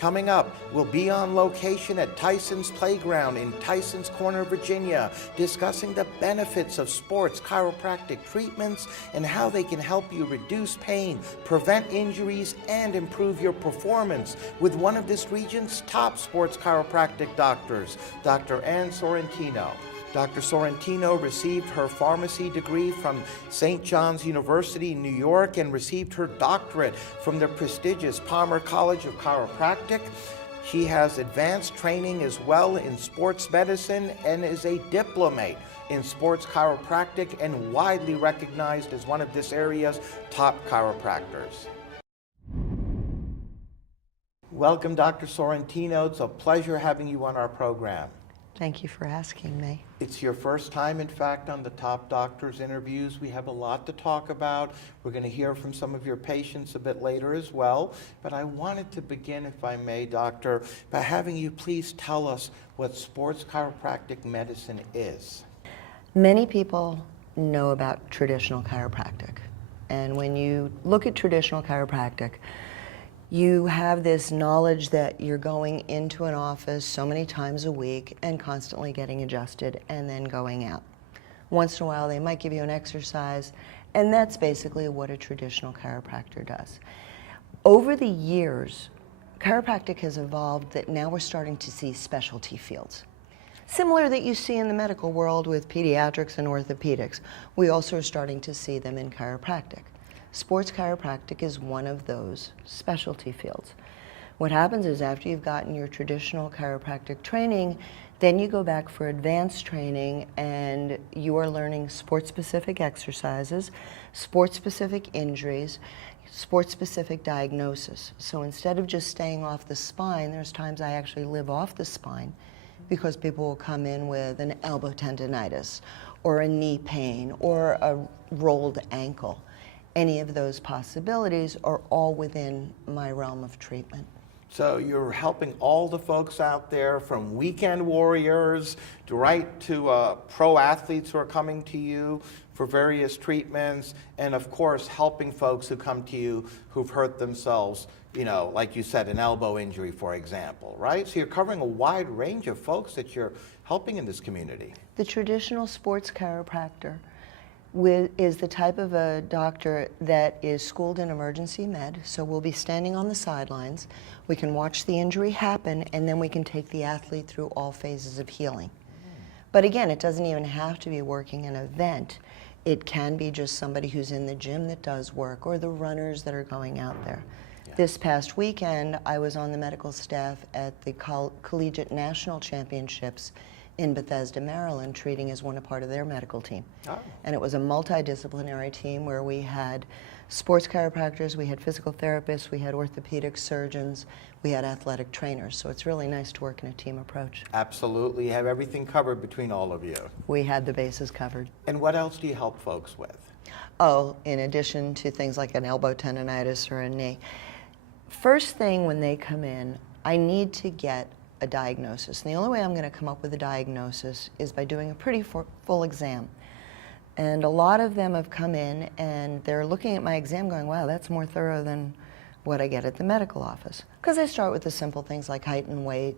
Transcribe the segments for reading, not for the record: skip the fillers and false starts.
Coming up, we'll be on location at Tyson's Playground in Tyson's Corner, Virginia, discussing the benefits of sports chiropractic treatments and how they can help you reduce pain, prevent injuries, and improve your performance with one of this region's top sports chiropractic doctors, Dr. Anne Sorrentino. Dr. Sorrentino received her pharmacy degree from St. John's University in New York and received her doctorate from the prestigious Palmer College of Chiropractic. She has advanced training as well in sports medicine and is a diplomate in sports chiropractic and widely recognized as one of this area's top chiropractors. Welcome, Dr. Sorrentino. It's a pleasure having you on our program. Thank you for asking me. It's your first time, in fact, on the Top Doctors interviews. We have a lot to talk about. We're going to hear from some of your patients a bit later as well. But I wanted to begin, if I may, Doctor, by having you please tell us what sports chiropractic medicine is. Many people know about traditional chiropractic. And when you look at traditional chiropractic, you have this knowledge that you're going into an office so many times a week and constantly getting adjusted and then going out. Once in a while they might give you an exercise, and that's basically what a traditional chiropractor does. Over the years, chiropractic has evolved that now we're starting to see specialty fields. Similar that you see in the medical world with pediatrics and orthopedics, we also are starting to see them in chiropractic. Sports chiropractic is one of those specialty fields. What happens is after you've gotten your traditional chiropractic training, then you go back for advanced training and you are learning sports-specific exercises, sports-specific injuries, sports-specific diagnosis. So instead of just staying off the spine, there's times I actually live off the spine because people will come in with an elbow tendonitis or a knee pain or a rolled ankle. Any of those possibilities are all within my realm of treatment. So you're helping all the folks out there, from weekend warriors to pro athletes who are coming to you for various treatments, and of course helping folks who come to you who've hurt themselves, you know, like you said, an elbow injury, for example, right? So you're covering a wide range of folks that you're helping in this community. The traditional sports chiropractor is the type of a doctor that is schooled in emergency med, so we'll be standing on the sidelines. We can watch the injury happen, and then we can take the athlete through all phases of healing. But again, it doesn't even have to be working an event. It can be just somebody who's in the gym that does work, or the runners that are going out there. Yeah. This past weekend, I was on the medical staff at the Collegiate National Championships in Bethesda, Maryland, treating as a part of their medical team. Oh. And it was a multidisciplinary team where we had sports chiropractors, we had physical therapists, we had orthopedic surgeons, we had athletic trainers. So it's really nice to work in a team approach. Absolutely. You have everything covered between all of you. We had the bases covered. And what else do you help folks with? Oh, in addition to things like an elbow tendonitis or a knee. First thing when they come in, I need to get a diagnosis. And the only way I'm going to come up with a diagnosis is by doing a pretty full exam. And a lot of them have come in and they're looking at my exam going, wow, that's more thorough than what I get at the medical office. Because I start with the simple things like height and weight,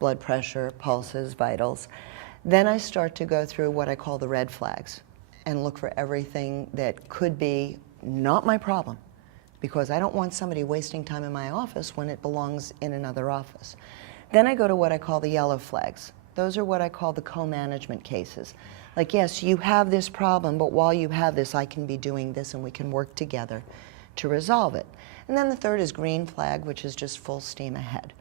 blood pressure, pulses, vitals. Then I start to go through what I call the red flags and look for everything that could be not my problem, because I don't want somebody wasting time in my office when it belongs in another office. Then I go to what I call the yellow flags. Those are what I call the co-management cases. Like, yes, you have this problem, but while you have this, I can be doing this and we can work together to resolve it. And then the third is green flag, which is just full steam ahead.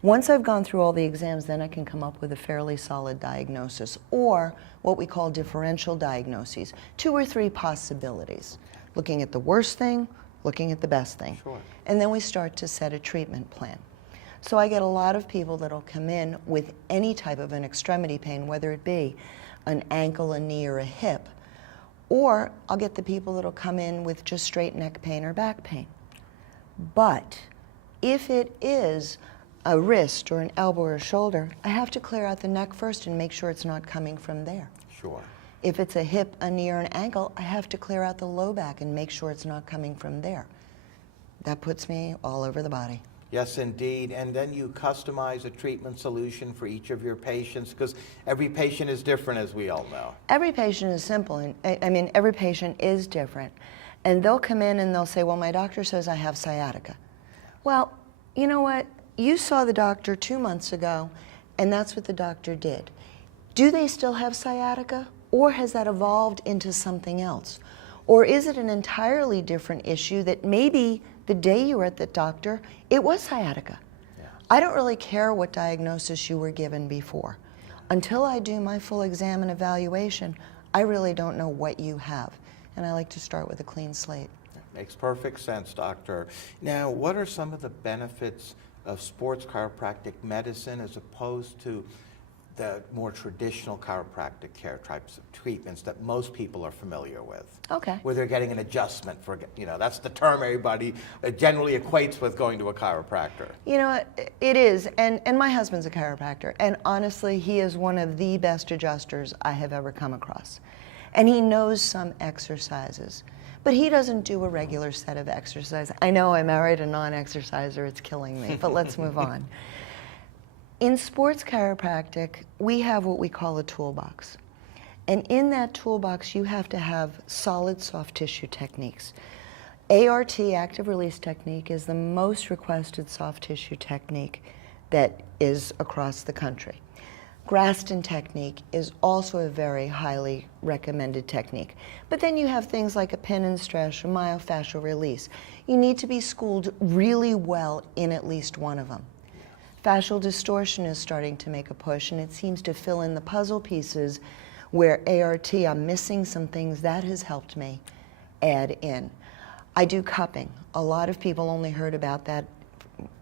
Once I've gone through all the exams, then I can come up with a fairly solid diagnosis, or what we call differential diagnoses, 2 or 3 possibilities, looking at the worst thing, looking at the best thing. Sure. And then we start to set a treatment plan. So I get a lot of people that'll come in with any type of an extremity pain, whether it be an ankle, a knee, or a hip, or I'll get the people that'll come in with just straight neck pain or back pain. But if it is a wrist or an elbow or a shoulder, I have to clear out the neck first and make sure it's not coming from there. Sure. If it's a hip, a knee, or an ankle, I have to clear out the low back and make sure it's not coming from there. That puts me all over the body. Yes, indeed. And then you customize a treatment solution for each of your patients, because every patient is different, as we all know. Every patient is simple, and I mean, every patient is different. And they'll come in and they'll say, well, my doctor says I have sciatica. Well, you know what? You saw the doctor 2 months ago, and that's what the doctor did. Do they still have sciatica, or has that evolved into something else? Or is it an entirely different issue that maybe the day you were at the doctor, it was sciatica? Yeah. I don't really care what diagnosis you were given before. Until I do my full exam and evaluation, I really don't know what you have. And I like to start with a clean slate. Makes perfect sense, doctor. Now, what are some of the benefits of sports chiropractic medicine as opposed to the more traditional chiropractic care types of treatments that most people are familiar with? Okay. Where they're getting an adjustment for, that's the term everybody generally equates with going to a chiropractor. You know what, it is, and my husband's a chiropractor, and honestly, he is one of the best adjusters I have ever come across. And he knows some exercises, but he doesn't do a regular set of exercises. I know I married a non-exerciser, it's killing me, but let's move on. In sports chiropractic, we have what we call a toolbox. And in that toolbox, you have to have solid soft tissue techniques. ART, active release technique, is the most requested soft tissue technique that is across the country. Graston technique is also a very highly recommended technique. But then you have things like a pin and stretch, a myofascial release. You need to be schooled really well in at least one of them. Fascial distortion is starting to make a push, and it seems to fill in the puzzle pieces where ART, I'm missing some things. That has helped me add in. I do cupping. A lot of people only heard about that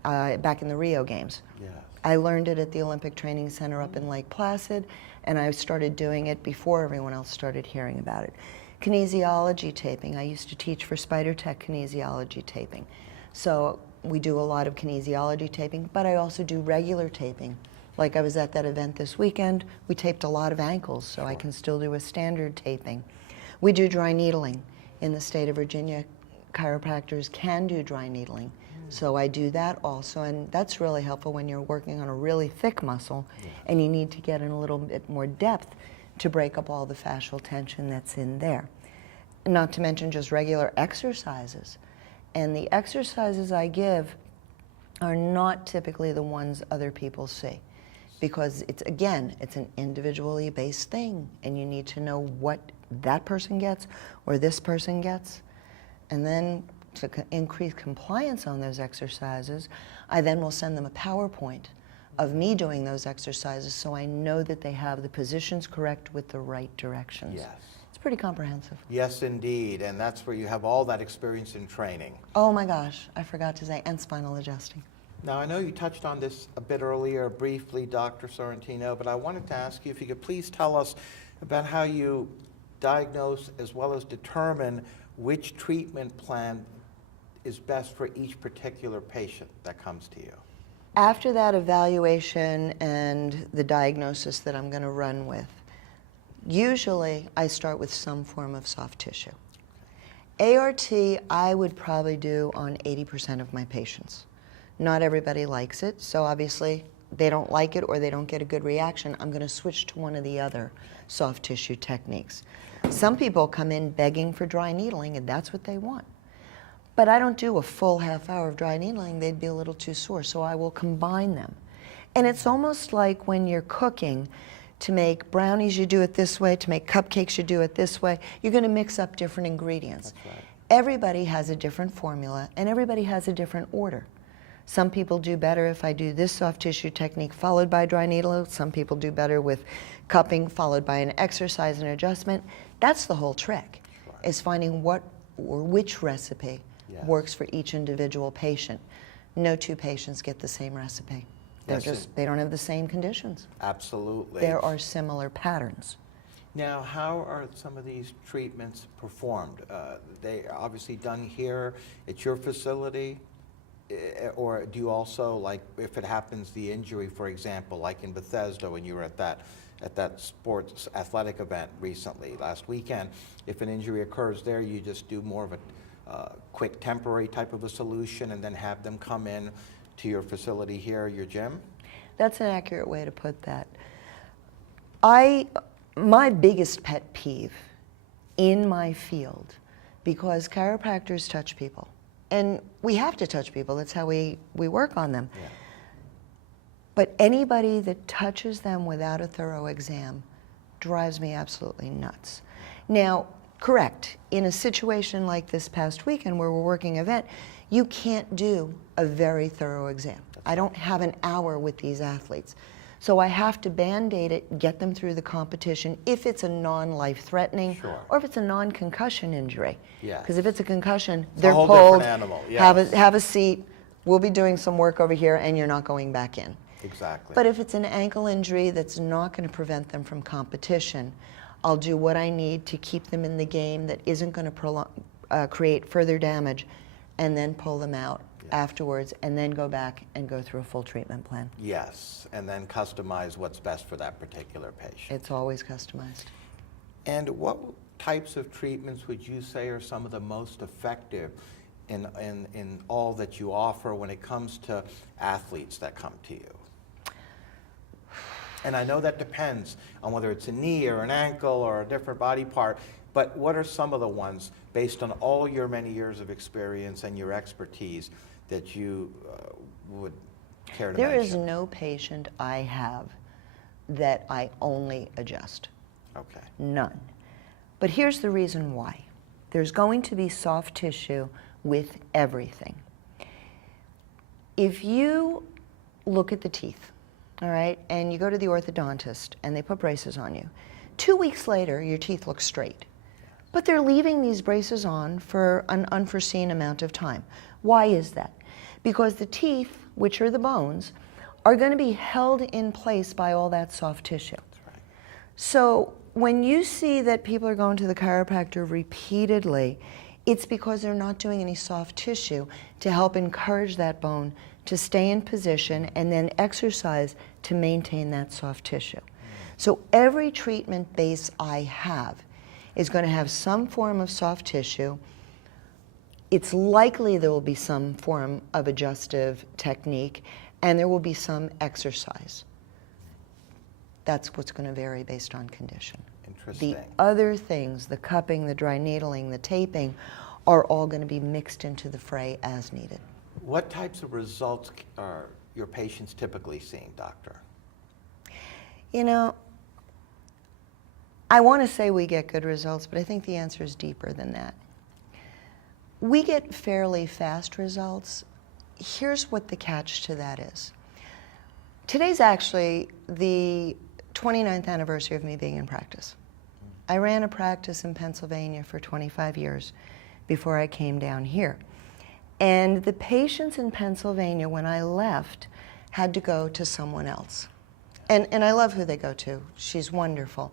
back in the Rio Games. Yes. I learned it at the Olympic Training Center up in Lake Placid, and I started doing it before everyone else started hearing about it. Kinesiology taping. I used to teach for Spider Tech kinesiology taping. So we do a lot of kinesiology taping, but I also do regular taping. Like I was at that event this weekend, we taped a lot of ankles, so I can still do a standard taping. We do dry needling. In the state of Virginia, chiropractors can do dry needling. So I do that also, and that's really helpful when you're working on a really thick muscle and you need to get in a little bit more depth to break up all the fascial tension that's in there. Not to mention just regular exercises. And the exercises I give are not typically the ones other people see, because it's, again, it's an individually based thing, and you need to know what that person gets or this person gets. And then to increase compliance on those exercises, I then will send them a PowerPoint of me doing those exercises so I know that they have the positions correct with the right directions. Yes. It's pretty comprehensive. Yes, indeed, and that's where you have all that experience in training. Oh my gosh, I forgot to say, and spinal adjusting. Now, I know you touched on this a bit earlier briefly, Dr. Sorrentino, but I wanted to ask you if you could please tell us about how you diagnose as well as determine which treatment plan is best for each particular patient that comes to you. After that evaluation and the diagnosis that I'm going to run with, usually I start with some form of soft tissue. ART I would probably do on 80% of my patients. Not everybody likes it, so obviously they don't like it or they don't get a good reaction. I'm going to switch to one of the other soft tissue techniques. Some people come in begging for dry needling, and that's what they want. But I don't do a full half hour of dry needling. They'd be a little too sore, so I will combine them. And it's almost like when you're cooking. To make brownies, you do it this way. To make cupcakes, you do it this way. You're going to mix up different ingredients. That's right. Everybody has a different formula, and everybody has a different order. Some people do better if I do this soft tissue technique followed by dry needling. Some people do better with cupping followed by an exercise and adjustment. That's the whole trick, is finding what or which recipe works for each individual patient. No two patients get the same recipe. They don't have the same conditions. Absolutely. There are similar patterns. Now, how are some of these treatments performed? They are obviously done here at your facility, or do you also, like, if it happens, the injury, for example, like in Bethesda when you were at that sports athletic event recently, last weekend, if an injury occurs there, you just do more of a quick temporary type of a solution and then have them come in to your facility here, your gym? That's an accurate way to put that. My biggest pet peeve in my field, because chiropractors touch people, and we have to touch people, that's how we work on them. Yeah. But anybody that touches them without a thorough exam drives me absolutely nuts. Now, correct, in a situation like this past weekend where we're working event, you can't do a very thorough exam. I don't have an hour with these athletes. So I have to Band-Aid it, get them through the competition if it's a non-life-threatening, Sure. or if it's a non-concussion injury. Yes. Because if it's a concussion, It's a they're whole pulled, different animal, yes. have a seat, we'll be doing some work over here, and you're not going back in. Exactly. But if it's an ankle injury that's not going to prevent them from competition, I'll do what I need to keep them in the game that isn't going to create further damage, and then pull them out afterwards, and then go back and go through a full treatment plan. Yes, and then customize what's best for that particular patient. It's always customized. And what types of treatments would you say are some of the most effective in all that you offer when it comes to athletes that come to you? And I know that depends on whether it's a knee or an ankle or a different body part, but what are some of the ones, based on all your many years of experience and your expertise, that you would care to mention? There is no patient I have that I only adjust. Okay. None. But here's the reason why. There's going to be soft tissue with everything. If you look at the teeth, all right, and you go to the orthodontist and they put braces on you, 2 weeks later your teeth look straight. But they're leaving these braces on for an unforeseen amount of time. Why is that? Because the teeth, which are the bones, are going to be held in place by all that soft tissue. That's right. So when you see that people are going to the chiropractor repeatedly, it's because they're not doing any soft tissue to help encourage that bone to stay in position and then exercise to maintain that soft tissue. So every treatment base I have is going to have some form of soft tissue. It's likely there will be some form of adjustive technique, and there will be some exercise. That's what's going to vary based on condition. Interesting. The other things, the cupping, the dry needling, the taping, are all going to be mixed into the fray as needed. What types of results are your patients typically seeing, doctor? You know, I want to say we get good results, but I think the answer is deeper than that. We get fairly fast results. Here's what the catch to that is. Today's actually the 29th anniversary of me being in practice. I ran a practice in Pennsylvania for 25 years before I came down here. And the patients in Pennsylvania, when I left, had to go to someone else. And I love who they go to. She's wonderful.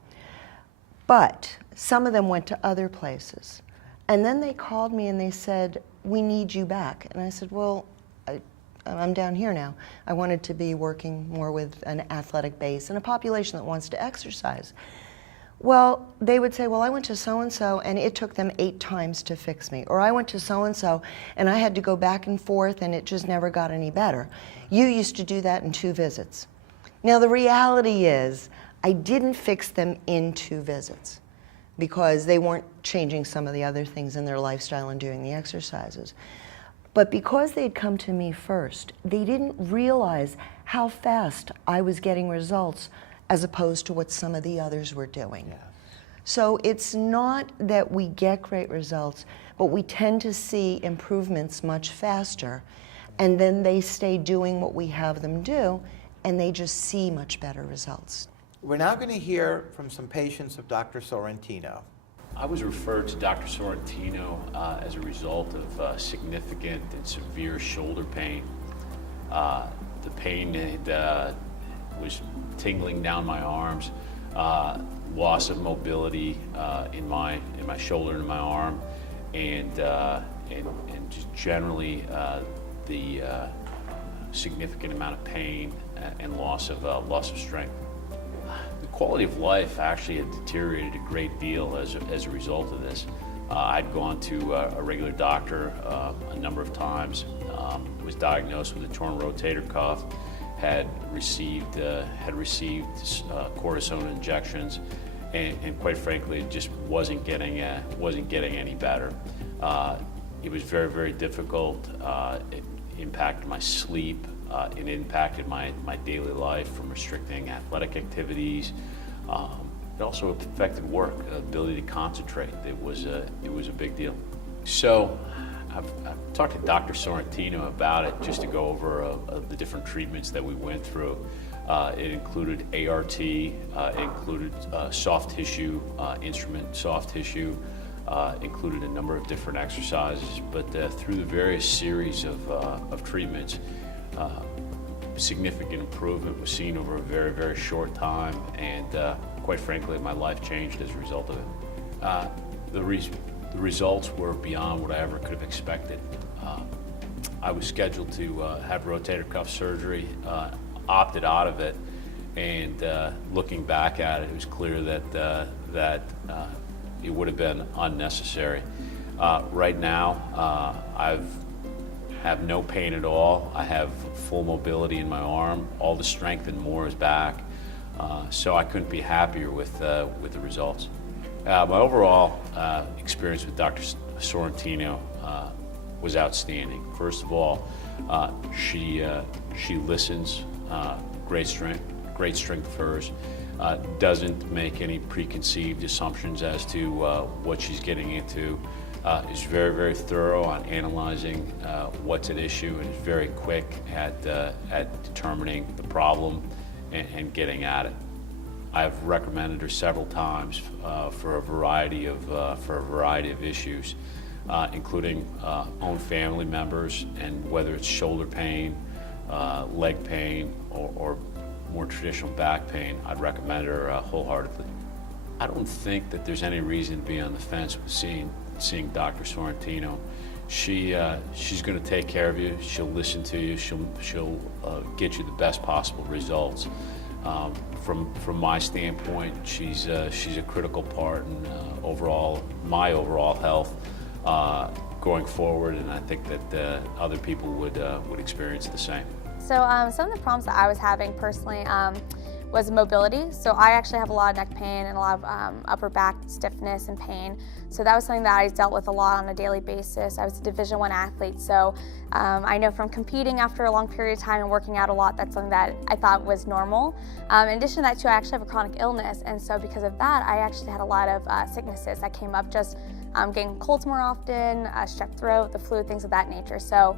But some of them went to other places. And then they called me and they said, "We need you back." And I said, "Well, I'm down here now. I wanted to be working more with an athletic base and a population that wants to exercise." Well, they would say, "Well, I went to so-and-so and it took them 8 times to fix me." Or, "I went to so-and-so and I had to go back and forth and it just never got any better. You used to do that in 2 visits." Now, the reality is, I didn't fix them in 2 visits because they weren't changing some of the other things in their lifestyle and doing the exercises. But because they'd come to me first, they didn't realize how fast I was getting results as opposed to what some of the others were doing. Yes. So it's not that we get great results, but we tend to see improvements much faster, and then they stay doing what we have them do, and they just see much better results. We're now going to hear from some patients of Dr. Sorrentino. I was referred to Dr. Sorrentino as a result of significant and severe shoulder pain. The pain was tingling down my arms, loss of mobility in my shoulder and my arm, and just generally the significant amount of pain and loss of strength. The quality of life actually had deteriorated a great deal as a result of this. I'd gone to a regular doctor a number of times, was diagnosed with a torn rotator cuff, had received cortisone injections, and quite frankly, it just wasn't getting any better. It was very, very difficult. It impacted my sleep. It impacted my daily life, from restricting athletic activities. It also affected work, ability to concentrate. It was a big deal. So I've talked to Dr. Sorrentino about it, just to go over the different treatments that we went through. It included ART, it included soft tissue, instrument soft tissue, included a number of different exercises, but through the various series of treatments, significant improvement was seen over a very, very short time, and quite frankly, my life changed as a result of it. The results were beyond what I ever could have expected. I was scheduled to have rotator cuff surgery, opted out of it, and looking back at it, it was clear that it would have been unnecessary. Right now, I have no pain at all. I have full mobility in my arm. All the strength and more is back. So I couldn't be happier with the results. My overall experience with Dr. Sorrentino was outstanding. First of all, she listens, great strength of hers, doesn't make any preconceived assumptions as to what she's getting into, is very, very thorough on analyzing what's at issue, and is very quick at determining the problem and getting at it. I've recommended her several times for a variety of issues, including own family members, and whether it's shoulder pain, leg pain, or more traditional back pain, I'd recommend her wholeheartedly. I don't think that there's any reason to be on the fence with seeing Dr. Sorrentino. She's going to take care of you. She'll listen to you. She'll get you the best possible results. From my standpoint, she's a critical part in my overall health going forward, and I think that other people would experience the same. So some of the problems that I was having personally was mobility. So I actually have a lot of neck pain and a lot of upper back stiffness and pain. So that was something that I dealt with a lot on a daily basis. I was a Division I athlete, so I know from competing after a long period of time and working out a lot, that's something that I thought was normal. In addition to that too, I actually have a chronic illness, and so because of that, I actually had a lot of sicknesses that came up, just getting colds more often, strep throat, the flu, things of that nature. So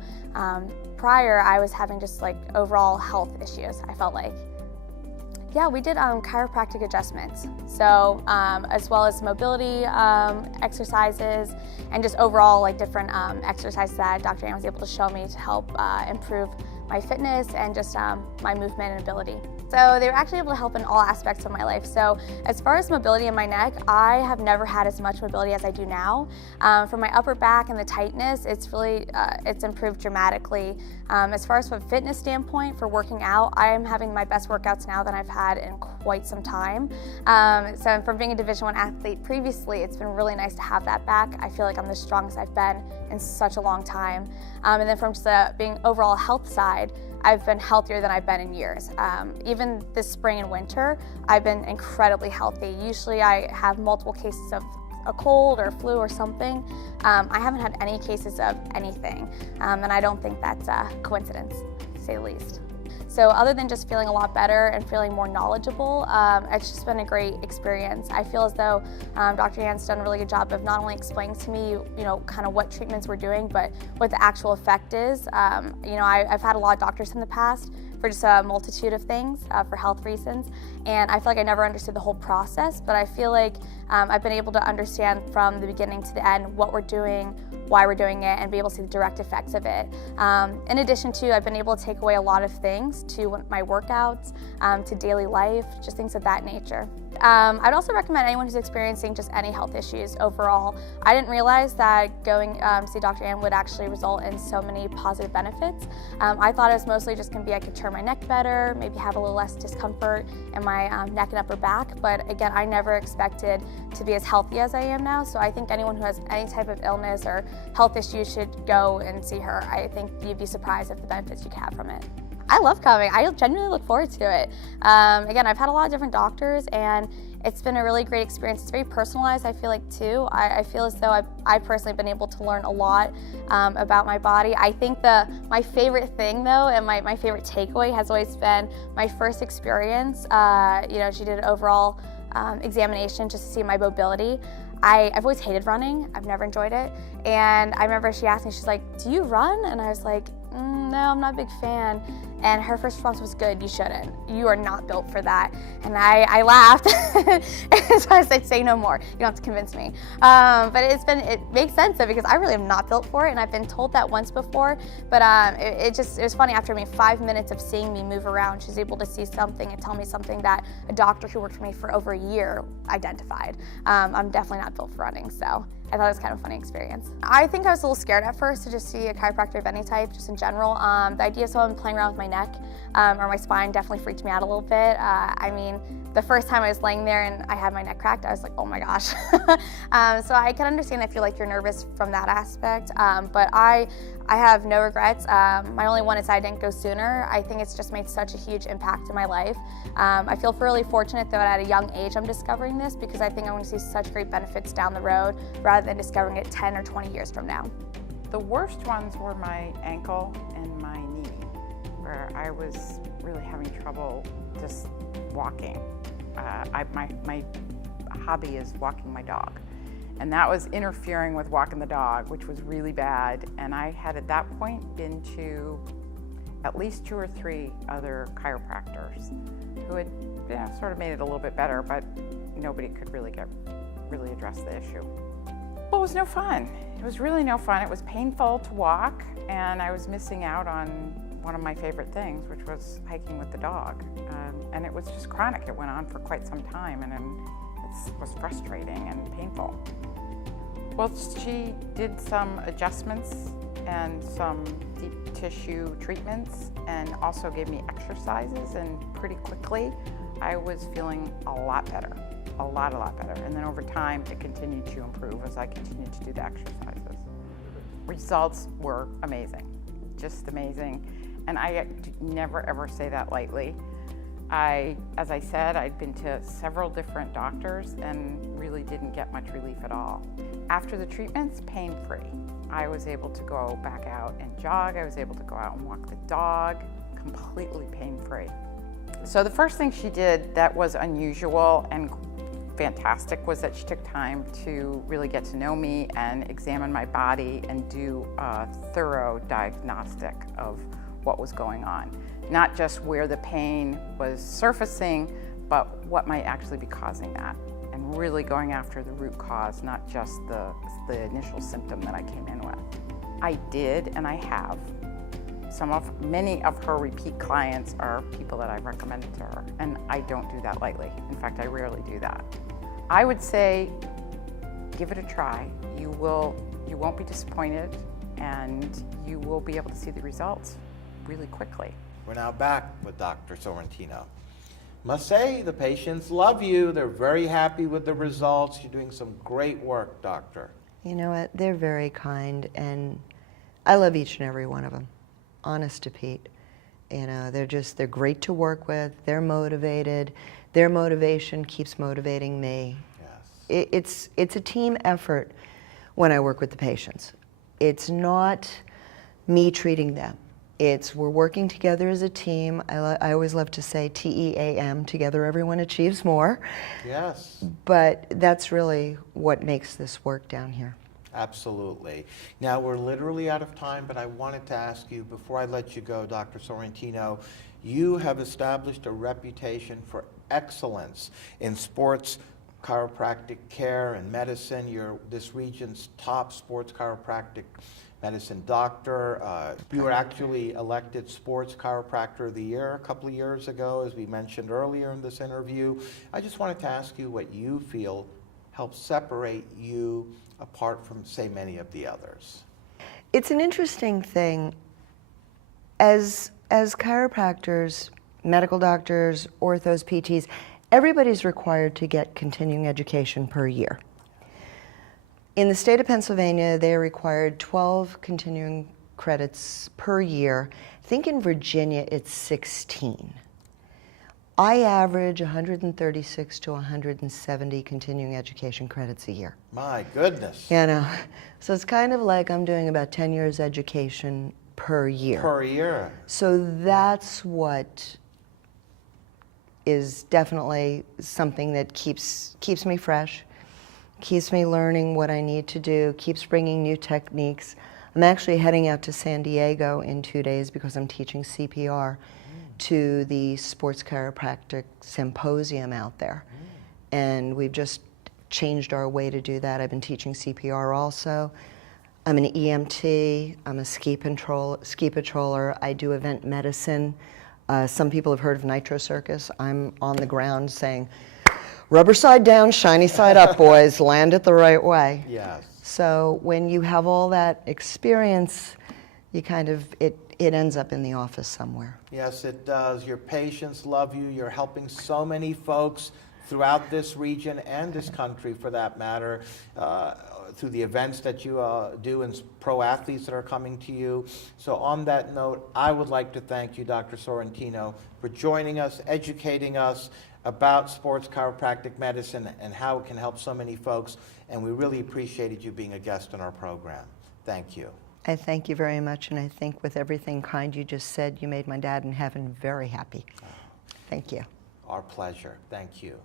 prior, I was having just like overall health issues, I felt like. Yeah, we did chiropractic adjustments, so as well as mobility exercises, and just overall like different exercises that Dr. Anne was able to show me to help improve my fitness and just my movement and ability. So they were actually able to help in all aspects of my life. So as far as mobility in my neck, I have never had as much mobility as I do now. For my upper back and the tightness, it's really, it's improved dramatically. As far as from a fitness standpoint, for working out, I am having my best workouts now than I've had in quite some time. So from being a Division I athlete previously, it's been really nice to have that back. I feel like I'm the strongest I've been in such a long time. And then from just being overall health side, I've been healthier than I've been in years. Even this spring and winter, I've been incredibly healthy. Usually I have multiple cases of a cold or flu or something. I haven't had any cases of anything, and I don't think that's a coincidence, to say the least. So other than just feeling a lot better and feeling more knowledgeable, it's just been a great experience. I feel as though Dr. Anne's done a really good job of not only explaining to me, you know, kind of what treatments we're doing, but what the actual effect is. You know, I've had a lot of doctors in the past for just a multitude of things for health reasons, and I feel like I never understood the whole process, but I feel like I've been able to understand from the beginning to the end what we're doing, why we're doing it, and be able to see the direct effects of it. In addition to, I've been able to take away a lot of things to my workouts, to daily life, just things of that nature. I'd also recommend anyone who's experiencing just any health issues overall. I didn't realize that going to see Dr. Anne would actually result in so many positive benefits. I thought it was mostly just going to be like a turn my neck better, maybe have a little less discomfort in my neck and upper back. But again, I never expected to be as healthy as I am now. So I think anyone who has any type of illness or health issues should go and see her. I think you'd be surprised at the benefits you can have from it. I love coming. I genuinely look forward to it. Again, I've had a lot of different doctors, and it's been a really great experience. It's very personalized, I feel like, too. I feel as though I've personally been able to learn a lot about my body. I think my favorite thing, though, and my favorite takeaway has always been my first experience. She did an overall examination just to see my mobility. I've always hated running. I've never enjoyed it. And I remember she asked me, she's like, "Do you run?" And I was like, "No, I'm not a big fan." And her first response was, "Good, you shouldn't. You are not built for that." And I laughed. And so I said, "Say no more. You don't have to convince me." But it makes sense though, because I really am not built for it, and I've been told that once before. But it was funny. After 5 minutes of seeing me move around, she's able to see something and tell me something that a doctor who worked for me for over a year identified. I'm definitely not built for running, so I thought it was kind of a funny experience. I think I was a little scared at first to just see a chiropractor of any type, just in general. The idea of someone playing around with my neck or my spine definitely freaked me out a little bit. The first time I was laying there and I had my neck cracked, I was like, oh my gosh. So I can understand if you're nervous from that aspect, but I have no regrets. My only one is I didn't go sooner. I think it's just made such a huge impact in my life. I feel really fortunate that at a young age I'm discovering this, because I think I'm going to see such great benefits down the road rather than discovering it 10 or 20 years from now. The worst ones were my ankle and my knee, where I was really having trouble just walking. My hobby is walking my dog, and that was interfering with walking the dog, which was really bad. And I had at that point been to at least 2 or 3 other chiropractors who had sort of made it a little bit better, but nobody could really address the issue. Well, it was no fun. It was really no fun. It was painful to walk, and I was missing out on one of my favorite things, which was hiking with the dog. And it was just chronic. It went on for quite some time, and it was frustrating and painful. Well, she did some adjustments and some deep tissue treatments, and also gave me exercises, and pretty quickly I was feeling a lot better. A lot better. And then over time, it continued to improve as I continued to do the exercises. Results were amazing, just amazing. And I never ever say that lightly. As I said, I'd been to several different doctors and really didn't get much relief at all. After the treatments, pain-free. I was able to go back out and jog. I was able to go out and walk the dog, completely pain-free. So the first thing she did that was unusual and fantastic was that she took time to really get to know me and examine my body and do a thorough diagnostic of what was going on. Not just where the pain was surfacing, but what might actually be causing that. And really going after the root cause, not just the initial symptom that I came in with. I did, and I have. Many of her repeat clients are people that I've recommended to her, and I don't do that lightly. In fact, I rarely do that. I would say, give it a try. You won't be disappointed, and you will be able to see the results really quickly. We're now back with Dr. Sorrentino. Must say, the patients love you. They're very happy with the results. You're doing some great work, doctor. You know what? They're very kind, and I love each and every one of them. Honest to Pete. They're great to work with. They're motivated. Their motivation keeps motivating me. Yes. It's a team effort when I work with the patients. It's not me treating them. We're working together as a team. I always love to say TEAM, together everyone achieves more. Yes. But that's really what makes this work down here. Absolutely. Now, we're literally out of time, but I wanted to ask you, before I let you go, Dr. Sorrentino, you have established a reputation for excellence in sports chiropractic care and medicine. You're this region's top sports chiropractic medicine doctor. You were actually elected Sports Chiropractor of the Year a couple of years ago, as we mentioned earlier in this interview. I just wanted to ask you what you feel helps separate you apart from, say, many of the others. It's an interesting thing. As as chiropractors, medical doctors, orthos, PTs, everybody's required to get continuing education per year. In the state of Pennsylvania, they are required 12 continuing credits per year. I think in Virginia it's 16. I average 136 to 170 continuing education credits a year. My goodness. You know, so it's kind of like I'm doing about 10 years education per year. Per year. So that's what is definitely something that keeps me fresh, keeps me learning what I need to do, keeps bringing new techniques. I'm actually heading out to San Diego in 2 days because I'm teaching CPR to the Sports Chiropractic Symposium out there. And we've just changed our way to do that. I've been teaching CPR also. I'm an EMT, I'm a ski patroller, I do event medicine. Some people have heard of Nitro Circus. I'm on the ground saying, rubber side down, shiny side up, boys, land it the right way. Yes. So when you have all that experience, you kind of, it ends up in the office somewhere. Yes, it does. Your patients love you. You're helping so many folks throughout this region and this country, for that matter, through the events that you do and pro athletes that are coming to you. So on that note, I would like to thank you, Dr. Sorrentino, for joining us, educating us about sports chiropractic medicine and how it can help so many folks. And we really appreciated you being a guest on our program. Thank you. I thank you very much, and I think with everything kind you just said, you made my dad in heaven very happy. Thank you. Our pleasure. Thank you.